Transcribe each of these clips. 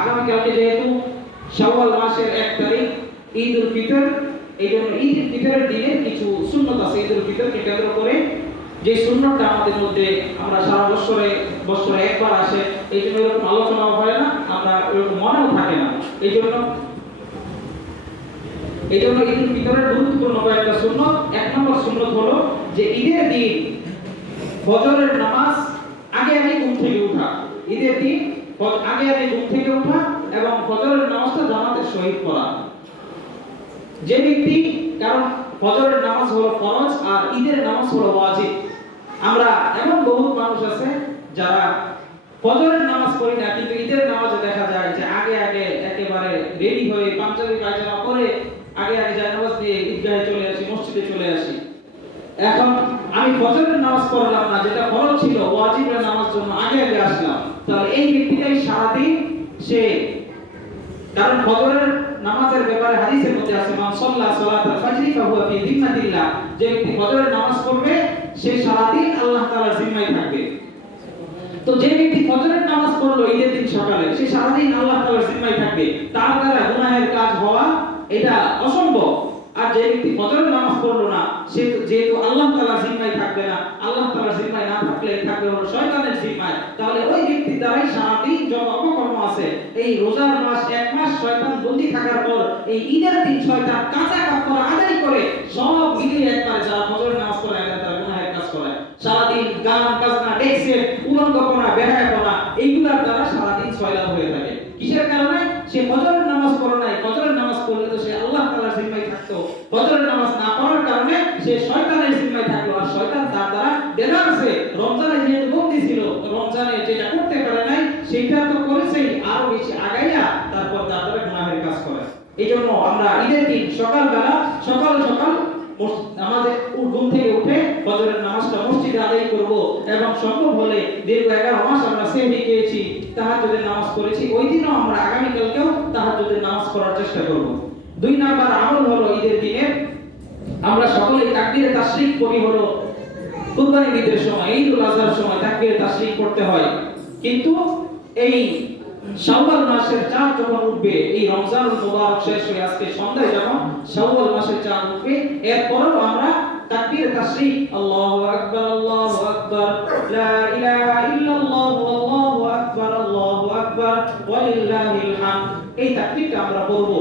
আগামীকালকে যেহেতু শাওয়াল মাসের 1 তারিখ ঈদুল ফিতর, এই জন্য ঈদুল ফিতরের দিনে কিছু সুন্নত আছে ঈদুল ফিতরকে কেন্দ্র করে, যে সুন্নতটা আমাদের মধ্যে আমরা সারা বছরে একবার আসে, এই জন্য এরকম আলোচনা হয় না, আমরা এরকম মনেও থাকে না। এই জন্য ঈদুল ফিতরের গুরুত্বপূর্ণ কয়েকটা সুন্নত। 1 নম্বর সুন্নত হলো যে ঈদের দিন ফজরের নামাজ আগে ঘুম থেকে ওঠা। ঈদের দিন আগে ঘুম থেকে ওঠা এবং ফজরের নামাজটা জামাতের সহিত পড়া। যে ব্যক্তি, কারণ ফজরের নামাজ হলো ফরজ আর ঈদের নামাজ হলো ওয়াজিব। আমরা এমন বহু মানুষ আছে যারা ফজরের নামাজ পড়ি না, কিন্তু ঈদের নামাজে দেখা যায় যে আগে একেবারে রেডি হয়ে পাঞ্জাবি পায়জামা পরে আগে জানাজ দিয়ে ঈদগাহে চলে আসি, মসজিদে চলে আসি। এখন আমি ফজরের নামাজ পড়লাম না, যেটা ফরজ ছিল ওয়াজিবের নামাজ জন্য আগে আসলাম, তাহলে এই ব্যক্তিটাই সারাদিন সে, কারণ ফজরের নামাজের ব্যাপারে হাদিসের মধ্যে আছে মান সাল্লা সালাতাল ফাজরি ফাহুয়া ফি যিম্মাতিল্লাহ, যে ব্যক্তি ফজরের নামাজ পড়বে সে সারাদিন আল্লাহ তাআলার জিম্মায় থাকবে। তো যে ব্যক্তি ফজরের নামাজ পড়লো ঈদের দিন সকালে, সে সারাদিন আল্লাহ তাআলার জিম্মায় থাকবে, তার দ্বারা গুনাহের কাজ হওয়া এটা অসম্ভব। আর যে ব্যক্তি ফজরের নামাজ পড়লো না, সে যেহেতু আল্লাহ তাআলার জিম্মায় থাকবে না, আল্লাহ তাআলার জিম্মায় না থাকলে থাকবে হলো শয়তানের জিম্মায়, তাহলে ওই ব্যক্তির দ্বারাই সারাদিন যত অপকর্ম আছে, এই রোজার মাস 1 মাস শয়তান বন্দী থাকার পর এই ঈদের দিন শয়তান কাঁচা কাফারা আদায় করে সব মিলিয়ে একবারে যারা ফজরের নামাজ পড়ে তারা গুনাহের কাজ করে। সারাদিন গান বাজনা, ডেক্সে উলঙ্গপনা, বেহায়াপনা, এইগুলোর দ্বারা সারাদিন সয়লাভ হয়ে থাকে। কিসের কারণে? সে ফজরের নামাজ পড়ে নাই। ফজরের নামাজ পড়লে তো সে আল্লাহ তাআলার জিম্মায় থাকতো, ফজরের নামাজ না পড়ার কারণে সে শয়তানের জিম্মায় থাকলো, আর শয়তান তার দ্বারা ডেনার্সে রমজানে যেহেতু বন্দী ছিল, রমজানে যেটা করতে পারে নাই সেটা তো করেছেই, আরো বেশি আগাইয়া তারপর তার দ্বারা গুনাহের কাজ করে। এই জন্য আমরা ঈদের দিন সকালবেলা সকাল আমাদের ঘুম থেকে উঠে ফজরের নামাজটা মসজিদে আদায় করব, এবং সম্ভব হলে দীর্ঘ 11 মাস আমরা সেহরি খেয়েছি, তাহাজ্জুদের নামাজ পড়েছি, ওই দিনও আমরা আগামীকালকেও তাহাজ্জুদের নামাজ পড়ার চেষ্টা করব। 2 নাম্বার আমল হলো ঈদের দিনে আমরা সকলে তাকবীরে তাশরিক পড়ি। হলো কুরবানির ঈদের সময়, ঈদুল আজহার সময় তাকবীরে তাশরিক পড়তে হয়, কিন্তু এই শাওয়াল মাসের চাঁদ যখন উঠবে, এই রমজানুল মুবারক শেষ হয়ে আজকে সন্ধ্যায় যখন শাওয়াল মাসের চাঁদ উঠবে, এরপরও আমরা তাকবীরে তাশরিক আল্লাহু আকবার লা ইলাহা ইল্লাল্লাহু আল্লাহু আকবার ওয়ালিল্লাহিল হামদ, এই তাকবীরটা আমরা পড়ব।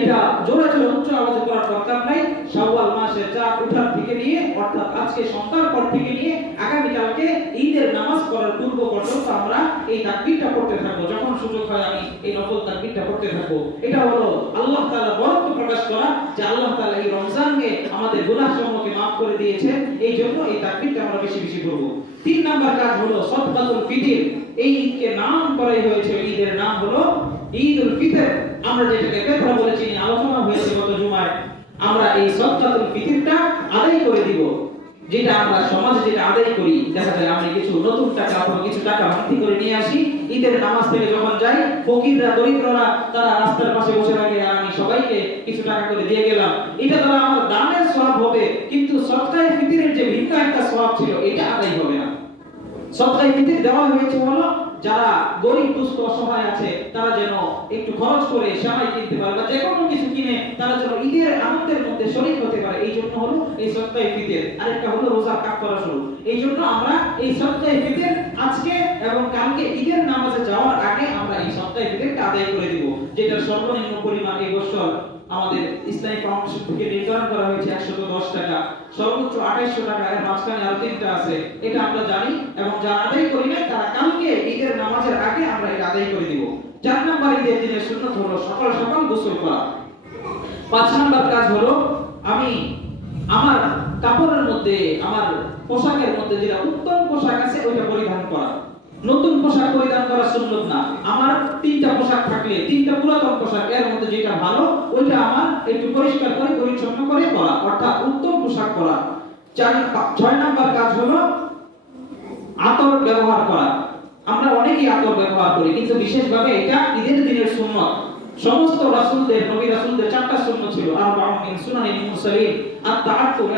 এটা জোরে জোরে উচ্চ আওয়াজে পড়ার দরকার নাই। শাওয়াল মাসের চাঁদ ওঠার থেকে নিয়ে, অর্থাৎ আজকে সন্ধ্যার পর থেকে নিয়ে আগামীকালকে ঈদের নামাজ পড়ার পূর্ব পর্যন্ত আমরা এই তাকবীরটা পড়তে থাকবো। যখন সুযোগ হয় আমি এই নফল তাকবীরটা পড়তে থাকবো। এটা হলো আল্লাহ তাআলা বরত্ব প্রকাশ করা, যে আল্লাহ তাআলা এই রমজানকে আমাদের গুনাহসমূহকে maaf করে দিয়েছেন, এই জন্য এই তাকবীরটা আমরা বেশি বেশি পড়ব। 3 নাম্বার কাজ হলো সদকাতুল ফিতর। এই ঈদকে নাম করাই হয়েছে, ঈদের নাম হলো ঈদুল ফিতর। আমরা যেটাকে ফিতরা বলেছি, আলোচনা হয়েছে গত জুমায়, আমরা এই সদকাতুল ফিতরটা আদায় করে দিব। যেটা আমরা সমাজে যেটা আদায় করি, দেখা যায় আমরা কিছু নতুন টাকা অথবা কিছু টাকা ভর্তি করে নিয়ে আসি, ঈদের নামাজ থেকে যখন যাই, ফকিররা দরিদ্ররা তারা রাস্তার পাশে বসে থাকে, আর আমি সবাইকে কিছু টাকা করে দিয়ে গেলাম, এটা দ্বারা আমার দানের সওয়াব হবে, কিন্তু সদকায়ে ফিতরের যে ভিন্ন একটা সওয়াব ছিল এটা আদায় হবে না। সদকায়ে ফিতর দেওয়া হয়েছে হলো যারা গরিব দুস্থ অসহায় আছে, তারা যেন একটু খরচ করে সেমাই কিনতে পারে বা যে কোনো কিছু কিনে তারা যেন ঈদের আনন্দের মধ্যে শরীক হতে পারে, এই জন্য হলো এই সদকায়ে ফিতর। আরেকটা হলো রোজার কাফারা স্বরূপ। এই জন্য আমরা এই সদকায়ে ফিতর আজকে এবং কালকে ঈদের নামাজে যাওয়ার আগে আমরা এই সদকায়ে ফিতরটা আদায় করে দিব, যেটা সর্বনিম্ন পরিমাণ এই বছর আমাদের ইসলামী ফাউন্ডেশন থেকে নির্ধারণ করা হয়েছে 110 টাকা, সর্বোচ্চ 2800 টাকা, এর মাঝখানে আরো 3টা আছে, এটা আমরা জানি, এবং যারা আদায় করি না তারা কালকে ঈদের নামাজের আগে আমরা এটা আদায় করে দিব। 4 নাম্বার ঈদের দিনের সুন্নাত হলো সকাল সকাল গোসল করা। 5 নাম্বার কাজ হলো আমি আমার কাপড়ের মধ্যে, আমার পোশাকের মধ্যে যেটা উত্তম পোশাক আছে ওইটা পরিধান করা। নতুন পোশাক পরিধান করা সুন্নাত না। আমার 3টা পোশাক থাকলে 3টা পুরাতন পোশাক, এর মধ্যে যেটা ভালো ওইটা আমার একটু পরিষ্কার করে পরিচ্ছন্ন করে পরা, অর্থাৎ উত্তম পোশাক পরা। 6 নাম্বার কাজ হলো আতর ব্যবহার করা। আমরা অনেকেই আতর ব্যবহার করি, কিন্তু বিশেষভাবে এটা ঈদের দিনের সুন্নাত। সমস্ত রাসূলদের, নবী রাসূলদের 4টা সুন্নাত ছিল, আরবাউন মিন সুনানিল মুরসালিন। আত-তাআত্তুর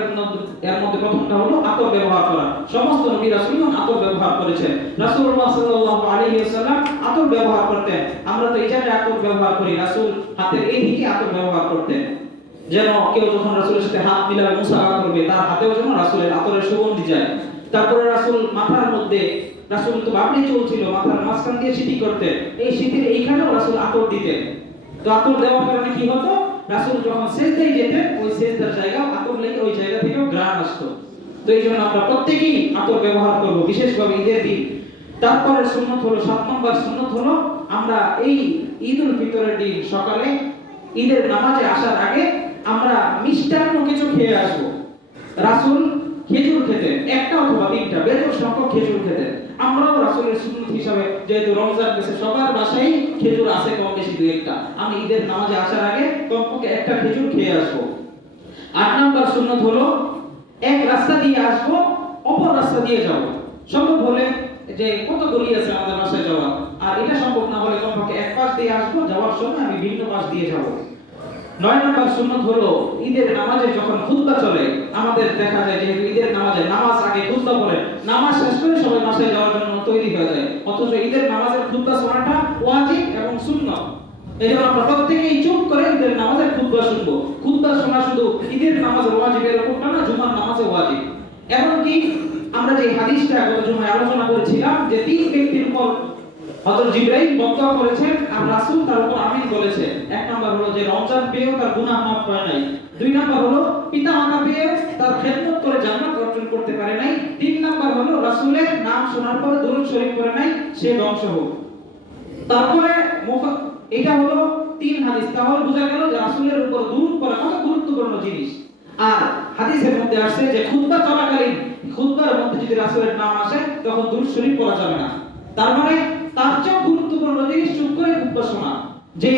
এর মধ্যে প্রথমটা হলো আতর ব্যবহার করা। সমস্ত নবী রাসূলগণ আতর ব্যবহার করেছেন। রাসূলুল্লাহ সাল্লাল্লাহু আলাইহি ওয়াসাল্লাম আতর ব্যবহার করতেন। আমরা তো এই ব্যবহার করি, রাসূল হাতের এই দিকে আতর ব্যবহার করতেন, যেন কেউ যখন রাসূলের সাথে হাত মিলাবে মুসাফা করবে তার হাতেও যেন রাসূলের আতরের সুগন্ধি যায়। তারপরে রাসূল মাথার মধ্যে, রাসূল তো বাবলি চলছিল, মাথার মাঝখান দিয়ে সিটি করতেন, এই সিটির এইখানেও রাসূল আতর দিতেন। তো আতর দেওয়ার কারণে কি হতো, রাসূল যখন সিজদায় যেতেন ওই সিজদার জায়গা আতর লেগে ওই জায়গা থেকেও ঘ্রাণ আসতো। তো এই জন্য আমরা প্রত্যেকেই আতর ব্যবহার করব, বিশেষভাবে ঈদের দিন। তারপরে সুন্নত হলো, 7 নম্বর সুন্নত হলো, আমরা এই ঈদুল ফিতরের দিন সকালে ঈদের নামাজে আসার আগে আমরা মিষ্টান্ন কিছু খেয়ে আসবো। রাসূল খেজুর খেতেন, একটা অথবা তিনটা বেজোড় সংখ্যক খেজুর খেতেন। আমরাও রাসূলের সুন্নত হিসাবে, যেহেতু রমজান গেছে সবার বাসায় খেজুর আছে কম বেশি দুই একটা, আমি ঈদের নামাজে আসার আগে কমপক্ষে একটা খেজুর খেয়ে আসবো। 8 নম্বর সুন্নত হলো, এক রাস্তা দিয়ে আসবো, অপর রাস্তা দিয়ে যাব। সম্ভব হলে, যে কত গলি আছে আমাদের বাসায় যাওয়া, আর এটা সম্ভব না হলে কমপক্ষে এক পাশ দিয়ে আসবো, যাওয়ার সময় আমি ভিন্ন পাশ দিয়ে যাব। 9 নম্বর সুন্নত হলো, ঈদের নামাজে যখন খুতবা চলে, আমাদের দেখা যায় যে ঈদের নামাজে নামাজ আগে খুতবা পড়ে, নামাজ শেষ করে সবাই বাসায় যাওয়ার জন্য তৈরি হয়ে যায়, অথচ ঈদের নামাজের খুতবা শোনাটা ওয়াজিব এবং সুন্নাত। এজন্য আমরা প্রত্যেকেই চুপ করে ঈদের নামাজের খুতবা শুনবো। খুতবা শোনা শুধু ঈদের নামাজের ওয়াজিব এরকমটা না, জুমার নামাজে ওয়াজিব। এমনকি আমরা যে হাদিসটা গত জুমায় আলোচনা করেছিলাম যে 3 ব্যক্তির উপর হযরত জিবরাইল বক্তব্য করেছেন আর রাসূল তার উপর আমিন বলেছে। 1 নাম্বার হলো যে রমজান পেয়েও তার গুনাহ মাফ হয় নাই। 2 নাম্বার হলো পিতামাতা পেয়ে তার খেদমত করে জান্নাত অর্জন করতে পারে নাই। 3 নাম্বার হলো রাসূলের নাম শোনার পর দুরূদ শরীফ পড়ে নাই, সে ধ্বংস হোক। তারপরে এটা হলো 3 হাদিস। তাহলে বোঝা গেল যে রাসূলের উপর দুরূদ পড়া কত গুরুত্বপূর্ণ জিনিস। আর হাদিসের মধ্যে আসছে যে খুতবা চলাকালীন, খুতবার মধ্যে যদি রাসূলের নাম আসে তখন দুরূদ শরীফ পড়া যাবে না। তার মানে তার চেয়ে গুরুত্বপূর্ণ জিনিস চুপ করে খুতবা শোনা, যে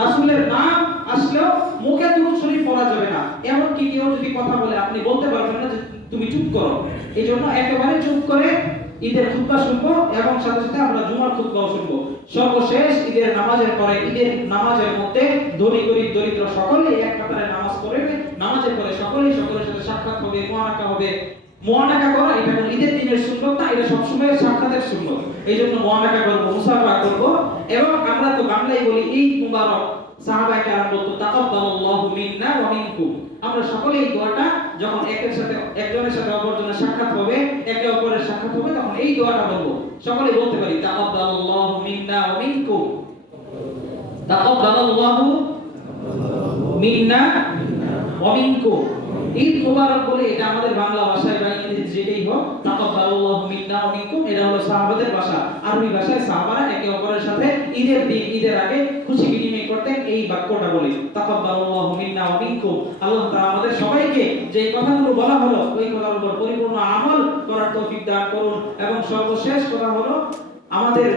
রাসূলের নাম আসলেও মুখে দুরূদ শরীফ পড়া যাবে না। এমনকি কেউ যদি কথা বলে আপনি বলতে পারবেন না যে তুমি চুপ করো। এইজন্য একেবারে চুপ করে ঈদের খুতবা শুনবো এবং সাথে সাথে আমরা জুমার খুতবাও শুনবো। সর্বশেষ ঈদের নামাজের পরে, ঈদের নামাজের মধ্যে ধনী গরীব দরিদ্র সকলেই এক কাতারে নামাজ পড়বে। নামাজের পরে সকলেই সকলের সাথে সাক্ষাৎ হবে, মুআনাকা হবে। মুআনাকা করা এটা কোন ঈদের দিনের সুন্নাত না, এটা সবসময় সাক্ষাতের সুন্নাত। এইজন্য মুআনাকা করব, মুসাফা করব। এবং আমরা তো বাংলায় বলি ঈদ মুবারক, সাহাবায়ে কেরাম বলতো তাকাব্বালাল্লাহু মিন্না ওয়া মিনকুম। আমরা সকলে এই দোয়াটা যখন একজনের সাথে অপরজনের সাক্ষাৎ হবে, একে অপরের সাক্ষাৎ হবে, তখন এই দোয়াটা বলবো। সকলে বলতে পারি তাকাব্বালাল্লাহু মিন্না ওয়া মিনকুম, তাকাব্বালাল্লাহু মিন্না ওয়া মিনকুম। ঈদ মুবারক বলে এটা আমাদের বাংলা ভাষায় বা ইংরেজি যেটাই হোক, তাকাব্বালাল্লাহু মিন্না ওয়া মিনকুম এটা হলো সাহাবাদের ভাষা। আরবি ভাষায় সাহাবারা একে অপরের সাথে ঈদের দিন, ঈদের আগে খুশি বিনিময় করতেন এই বাক্যটা বলে, তাকাব্বালাল্লাহু মিন্না ওয়া মিনকুম। আল্লাহ তাআলা আমাদের সবাইকে যে কথাগুলো বলা হলো ওই কথার উপর পরিপূর্ণ আমল করার তৌফিক দান করুন। এবং সর্বশেষ কথা হলো, আমাদের